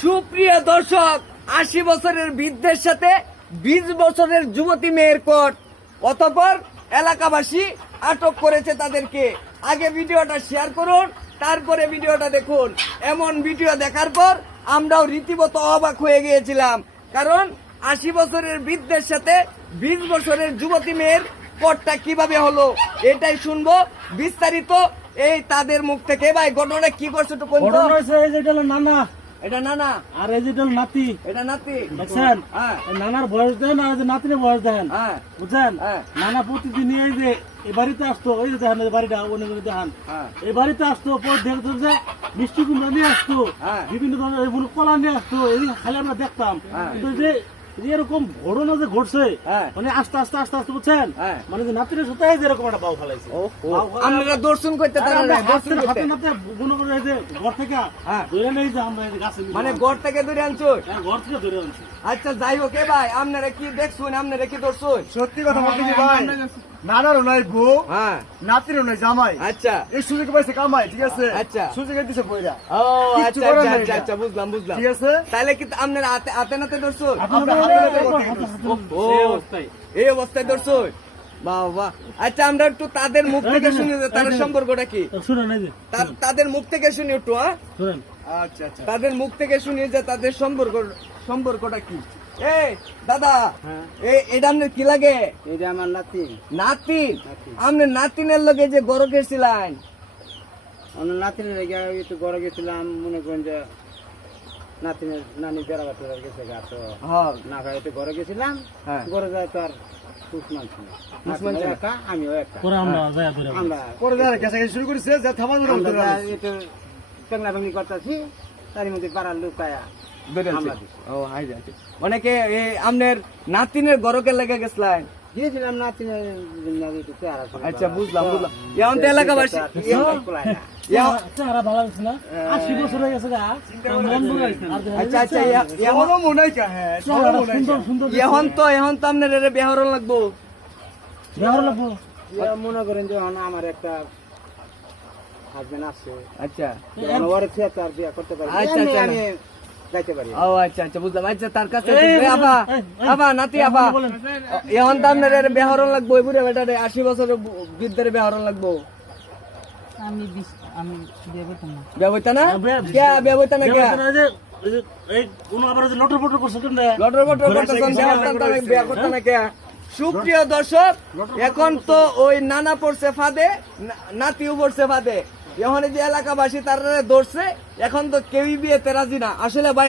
সুপ্রিয় দর্শক, ৮০ বছরের বৃদ্ধের সাথে ২০ বছরের যুবতী মেয়ের কোট, অতঃপর এলাকাবাসী আটক করেছে তাদেরকে। আগে ভিডিওটা শেয়ার করুন, তারপরে ভিডিওটা দেখুন। এমন ভিডিও দেখার পর আমরাও রীতিমতো অবাক হয়ে গিয়েছিলাম, কারণ ৮০ বছরের বৃদ্ধের সাথে ২০ বছরের যুবতী মেয়ের কোটটা কিভাবে হলো এটাই শুনবো বিস্তারিত এই তাদের মুখ থেকে। ভাই, ঘটনাটা কি করছে একটু বলুন তো। নানা, এটা নানা আর এই যে নাতি, এটা নাতি, দেখছেন? হ্যাঁ নানার বয়স দেন আর নাতির বয়স দেন, হ্যাঁ বুঝছেন? হ্যাঁ। নানা প্রতিদিন এই যে এই বাড়িতে আসতো, ওই যে দেখেন এই বাড়িটা অনেক দেখান, হ্যাঁ। এই বাড়িতে আসতো, পর দেখতো যে মিষ্টি কুমড়া নিয়ে আসতো, হ্যাঁ। বিভিন্ন ধরনের কলা নিয়ে আসতো, এদিকে খালি আমরা দেখতাম। হ্যাঁ। কিন্তু যে এরকম ঘটনা যে ঘটছে, হ্যাঁ। মানে আস্তে আস্তে আস্তে আস্তে, বুঝছেন? হ্যাঁ। মানে যে নাতির সাথে এই যে এরকম একটা বাউ ফেলাইছে। আপনারা দর্শন করতে পারেন না, দর্শন করতে। হাতে নাতে গুণ করে এই যে ঘর থেকে হ্যাঁ। ধরে নেই যে আমরা এই যে গাছে মানে ঘর থেকে ধরে আনছো? হ্যাঁ, ঘর থেকে ধরে আনছি। আচ্ছা, যাই হোক, এ ভাই আপনারা কি দেখছুন, আপনারা কি দর্শন? সত্যি কথা বলতে কি ভাই, নানারও নাই বউ, হ্যাঁ, নাতিরও নাই জামাই, আচ্ছা এই সুযোগ পাইছে কামাই, ঠিক আছে? আচ্ছা। সুযোগে দিছে বইরা, ও কিচ্ছু আচ্ছা করার আচ্ছা নাই আচ্ছা এটা। আচ্ছা, বুঝলাম বুঝলাম। ঠিক আছে? তাহলে কি আপনারা হাতে নাতে দর্শন? আমরা হাতে নাতে করতে গেছি। ও, এই অবস্থায়। এই অবস্থায় দর্শন, বাহ বাহ। আচ্ছা, আমরা একটু তাদের মুখ থেকে শুনি যে তাদের সম্পর্কটা কি। শুনেন এই যে, তাদের মুখ থেকে শুনি একটু, হ্যাঁ শুনেন। আচ্ছা আচ্ছা। তাদের মুখ থেকে শুনি যে তাদের সম্পর্কটা কি। এই দাদা, হ্যাঁ। এটা আপনার কি লাগে? এটা আমার নাতি। নাতিন? আপনার নাতিনের লগে যে গরু গেছিলেন? আমার নাতিনের লেগে একটু গড়ে গেছিলাম, মনে করেন যে নাতিনের নানি বেড়া বাচ্চা গেছে গা, তো হ্যাঁ না ভাই একটু গড়ে গেছিলাম, হ্যাঁ। গড়ে যায় তো আর পুষ মানছি না। পুষ মানছে না? একা, আমিও একটা। আমরা পরে যারা গেছে শুরু করেছে, যা থামানো আমরা একটু পেংলা পেংলি করতেছি, তার মধ্যে পাড়ার লোক আয়া বেরোচ্ছে। আমরা দিছি। ও হাই যাচ্ছে। অনেকে আপনার নাতিনের গরকে লেগে গেছিলেন? গিয়েছিলাম নাতিনের একটু চেহারা ছিল আচ্ছা, ভালো। বুঝলাম বুঝলাম। এখন তো এলাকাবাসী কুলায় না। আচ্ছা আচ্ছা, এমনও মনে হয় কা, হ্যাঁ, সবও মনে হয় কা। এখন তো আপনার বেহরন লাগবো। ইয়া মনে করেন যে এখন আমার একটা হাজবেন্ড আছে, আচ্ছা ওর ছেলে তার বিয়ে করতে পারি, আচ্ছা, এমনি আচ্ছা। আমি যাইতে পারি। ও আচ্ছা আচ্ছা, বুঝলাম। আচ্ছা, তার কাছে আবা নাতি আবা, এখন তো আপনার বেহরন লাগবো, বুড়ে বেটারে ৮০ বছরের বৃদ্ধের বেহরন লাগবো। আমি বিয়ে করতাম না। ব্যবহৃত না কে? ব্যবহৃত না কে? লটর পটর করছে কেন রে? লটর বটর করতেছেন, বিয়া করতে না কে? সুপ্রিয় দর্শক, এখন তো ওই নানা পড়ছে ফাঁদে, নাতিও পড়ছে ফাঁদে। এখন এই যে এলাকাবাসী তারা ধরছে, এখন তো কেউই বিয়েতে রাজি না আসলে ভাই।